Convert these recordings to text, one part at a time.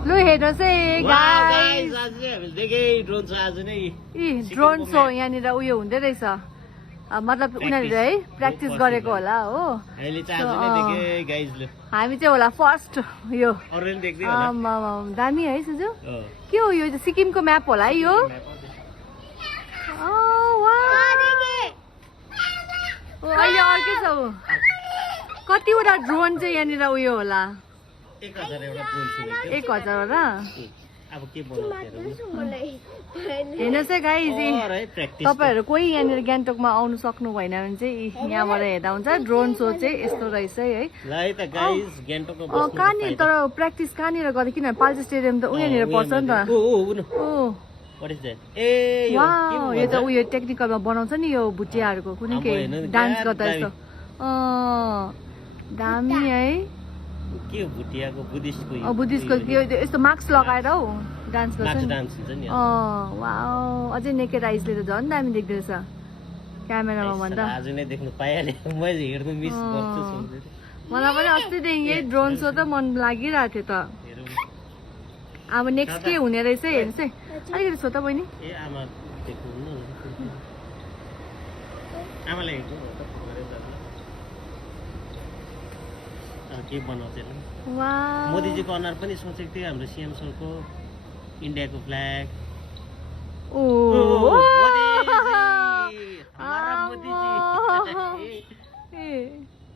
लु हेर्नुहोस् है गाइस आज चाहिँ हामीले देखे ड्रोन सो आज नै ड्रोन सो यहाँनिर उयो हुँदै रहेछ मतलब उनीहरूले है प्र्याक्टिस गरेको होला हो अहिले चाहिँ आज नै देखे गाइसले हामी चाहिँ होला फर्स्ट यो अरूले देख्दै होला दामी है सुजु के हो यो सिक्किमको म्याप होला है यो अहिले अर्कै छ कतिवटा ड्रोन चाहिँ यहाँनिर उयो होला 1000 होला अब के हेर्नुहोस् है गाइज तपाईँहरू कोही यहाँनिर गान्तोकमा आउनु सक्नु भएन भने चाहिँ यहाँबाट हेर्दा हुन्छ ड्रोन सो चाहिँ यस्तो रहेछ है कहाँनिर तर प्र्याक्टिस कहाँनिर गर्दा किनभने पाल्चा स्टेडियम त उनीहरू पर्छ नि त यो त उयो टेक्निकलमा बनाउँछ नि यो भुटियाहरूको कुनै केही डान्स गर्दा यस्तो दामी है बुद्धिस्टको यस्तो मास्क लगाएर हौ डान्स गर्छ नि अझै नेकेड आइजले त झन् दामी देख्दो रहेछ क्यामेरामा भन्दा मलाई पनि अस्तिदेखि यही ड्रोन सो त मन लागिरहेको थियो त अब नेक्स्ट के हुने रहेछ हेर्नुहोस् है अलिकति छो त बहिनी मोदीजीको अनुहार पनि सोचेको थियो हाम्रो सीएम सरको इन्डियाको फ्ल्याग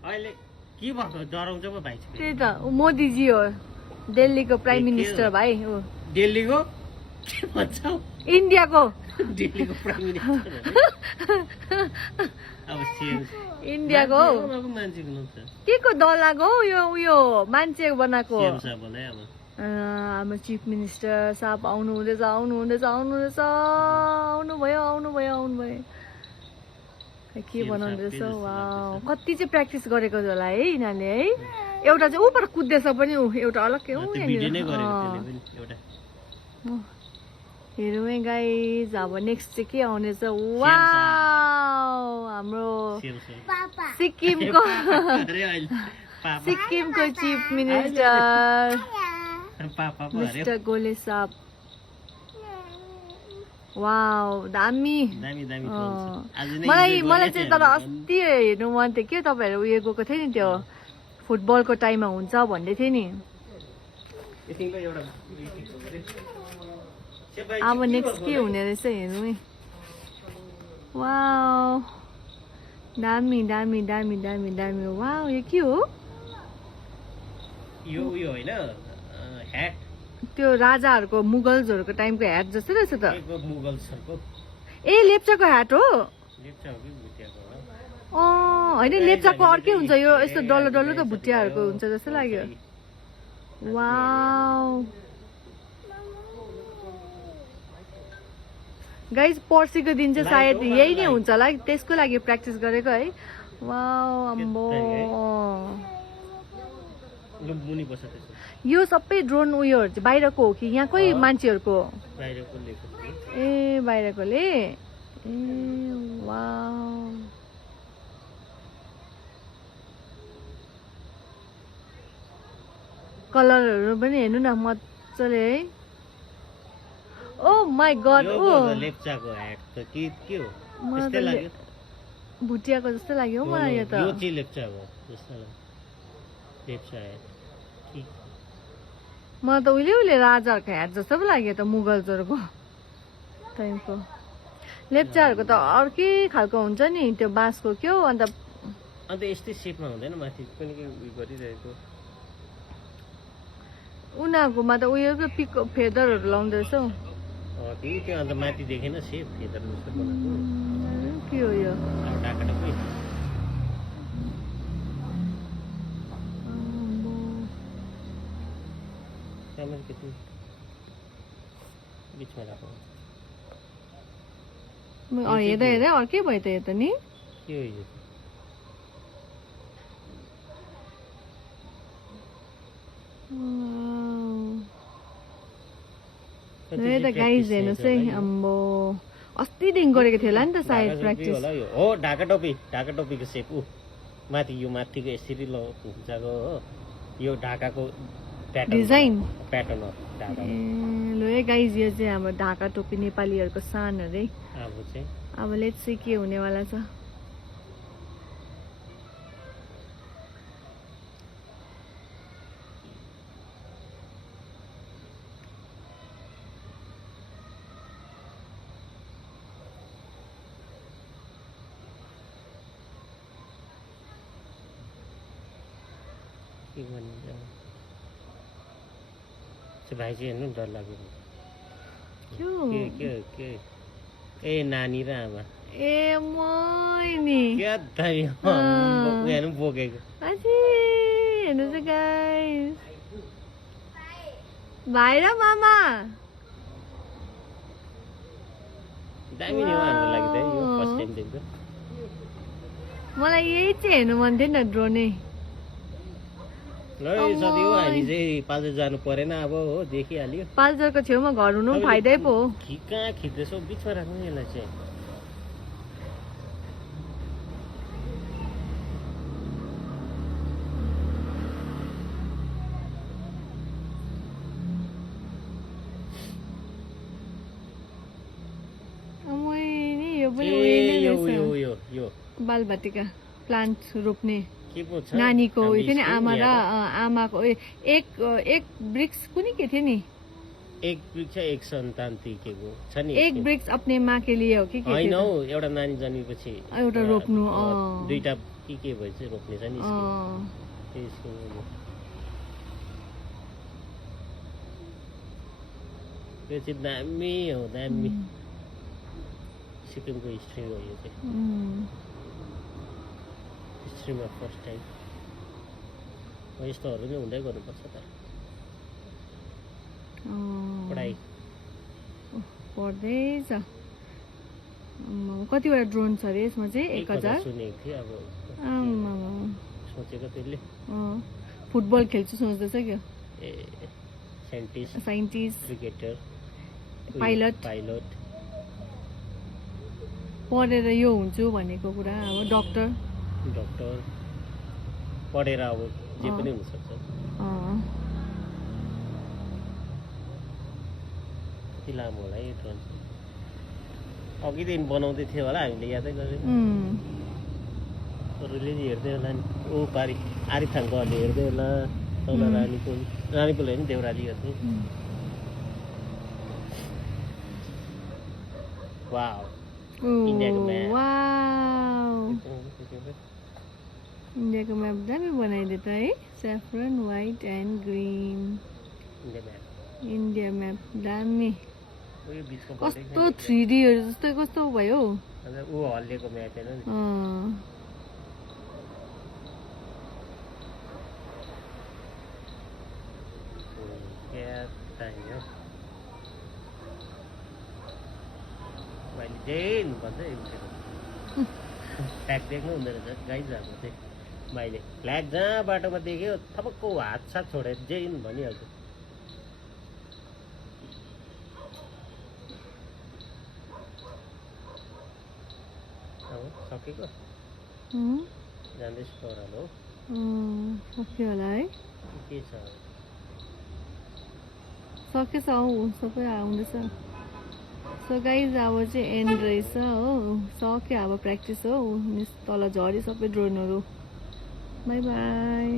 अहिले के भएको डराउँछ पो भाइ त्यही त मोदीजी हो दिल्लीको प्राइम मिनिस्टर भाइ हो दिल्लीको के भन्छ इन्डियाको दिल्लीको प्राइम मिनिस्टर अब सीएम इन्डियाको के को दलाको यो उयो मान्छे बनाएको हाम्रो चिफ मिनिस्टर साहब आउनुहुँदैछ आउनुभयो के बनाउँदैछ कति चाहिँ प्र्याक्टिस गरेको होला है यिनीहरूले है एउटा चाहिँ ऊपर कुद्दैछ पनि एउटा अलग्गै हो हेरौँ है गाइज अब नेक्स्ट चाहिँ के आउनेछ हाम्रो सिक्किमको चिफ मिनिस्टर मिस्टर गोले साहब दामी मलाई चाहिँ तर अस्ति हेर्नु मन थियो के तपाईँहरू उयो गएको थियो नि त्यो फुटबलको टाइममा हुन्छ भन्दै थियो नि अब नेक्स्ट के हुने रहेछ हेर्नु है दामी यो के हो त्यो राजाहरूको मुगल्सहरूको टाइमको ह्याट जस्तो रहेछ त ए लेप्चाको ह्याट हो होइन लेप्चाको अर्कै हुन्छ यो यस्तो डल्लो डल्लो त भुटियाहरूको हुन्छ जस्तो लाग्यो गाइज पर्सिको दिन चाहिँ सायद यही नै हुन्छ होला त्यसको लागि प्र्याक्टिस गरेको है यो सबै ड्रोन उयोहरू चाहिँ बाहिरको हो कि यहाँकै मान्छेहरूको ए बाहिरकोले कलरहरू पनि हेर्नु न मजाले है ओ माई गड लेप्चाको ह्याट त के हो भुटियाको जस्तो लाग्यो मलाई यो त लेप्चाको जस्तो लेप्चा ह्याट मलाई त उहिले राजाहरूको ह्याट जस्तो पो लाग्यो त मुगल्सहरूको टाइमको लेप्चाहरूको त अर्कै खालको हुन्छ नि त्यो बाँसको के हो अन्त यस्तै सेपमा हुँदैन माथि पनि गरिरहेको उनीहरूकोमा त उयो पिको फेदरहरू लाउँदो रहेछ हौ त्यो अन्त माथि देखेन सेप फेदर जस्तो बनाएको के हो यो ढाकाटोपी बिचमा राख्नु हेर्दा अर्कै भयो त यो त नि के हो यो गाइज हेर्नुहोस् है अम्बो अस्तिदेखि गरेको थियो होला नि त सायद प्र्याक्टिस हो ढाकाटोपीको सेप माथि यो माथिको यसरी हुन्छ हो यो ढाकाको डिजाइन प्याटर्न हो ढाका ल है गाइज यो चाहिँ हाम्रो ढाका टोपी नेपालीहरूको सान अरे अब चाहिँ अब लेट्स सी के हुनेवाला छ के भनिन्छ त्यो भाइ चाहिँ हेर्नु डर लाग्यो के ए नानी र आमा ए मैनी क्या दामी हेर्नु बोकेको अझै हेर्नु चाहिँ गाइस भाइ र मामा दामी नि हो हाम्रो लागि त यो फर्स्ट टाइम देख्दा मलाई यही चाहिँ हेर्नु मन थियो नि त ड्रोनै ल सधैँ हो हामी चाहिँ पाल्जर जानु परेन अब हो देखिहाल्यो पाल्जरको छेउमा घर हुनु पनि फाइदै पो हो कहाँ खिच्दैछौ बिचमा राख्नु यसलाई चाहिँ यो पनि उयो नै रहेछ यो बालबाटिका प्लान्ट रोप्ने के पो छ नानीको उयो थियो नि आमा र आमाको एक वृक्ष कुनै के थियो नि एक वृक्ष एक सन्तान तिकेको छ नि एक वृक्ष अपने माँ के लिए हो कि के होइन हौ एउटा नानी जन्मेपछि एउटा रोप्नु दुईटा के भएछ रोप्ने छ नि यो चाहिँ दामी हो दामी सिक्किमको हिस्ट्री हो यो चाहिँ हिस्ट्रीमा फर्स्ट टाइम यस्तोहरू नै हुँदै गर्नुपर्छ त पढाइ पढ्दैछ कतिवटा ड्रोन छ अरे यसमा चाहिँ 1000 सुनेको थिएँ अब सोचेको त्यसले फुटबल खेल्छु सोच्दैछ क्या ए साइन्टिस्ट क्रिकेटर पाइलट पढेर यो हुन्छु भनेको कुरा अब डक्टर पढेर अब जे पनि हुनसक्छ कति लामो होला है ड्रोन अघिदेखि बनाउँदै थियो होला हामीले यादै गरेर अरूले हेर्दै होला नि ऊ पारि आरिथाङको अहिले हेर्दै होला तौला रानीपुल होइन देउरालीहरू वाउ इन्डियाको म्याप दामी बनाइदियो त है saffron white and green India map दामी कस्तो 3D जस्तो कस्तो भयो ऊ हल्लेको म्याप हैन नि मैले जेन भन्दै फ्ल्याग देख्नु हुँदो रहेछ गाइज हाम्रो चाहिँ मैले फ्ल्याग जहाँ बाटोमा देख्यो थपक्को हात साथ छोडेर जेन भनिहाल्छ सकेको जाँदैछु ओह्रालो सक्यो होला है के छ सकेछ हौ सबै आउँदैछ सो गाइज अब चाहिँ एन्ड रहेछ हो सक्यो अब प्र्याक्टिस हो तल झऱ्यो सबै ड्रोनहरू बाई बाई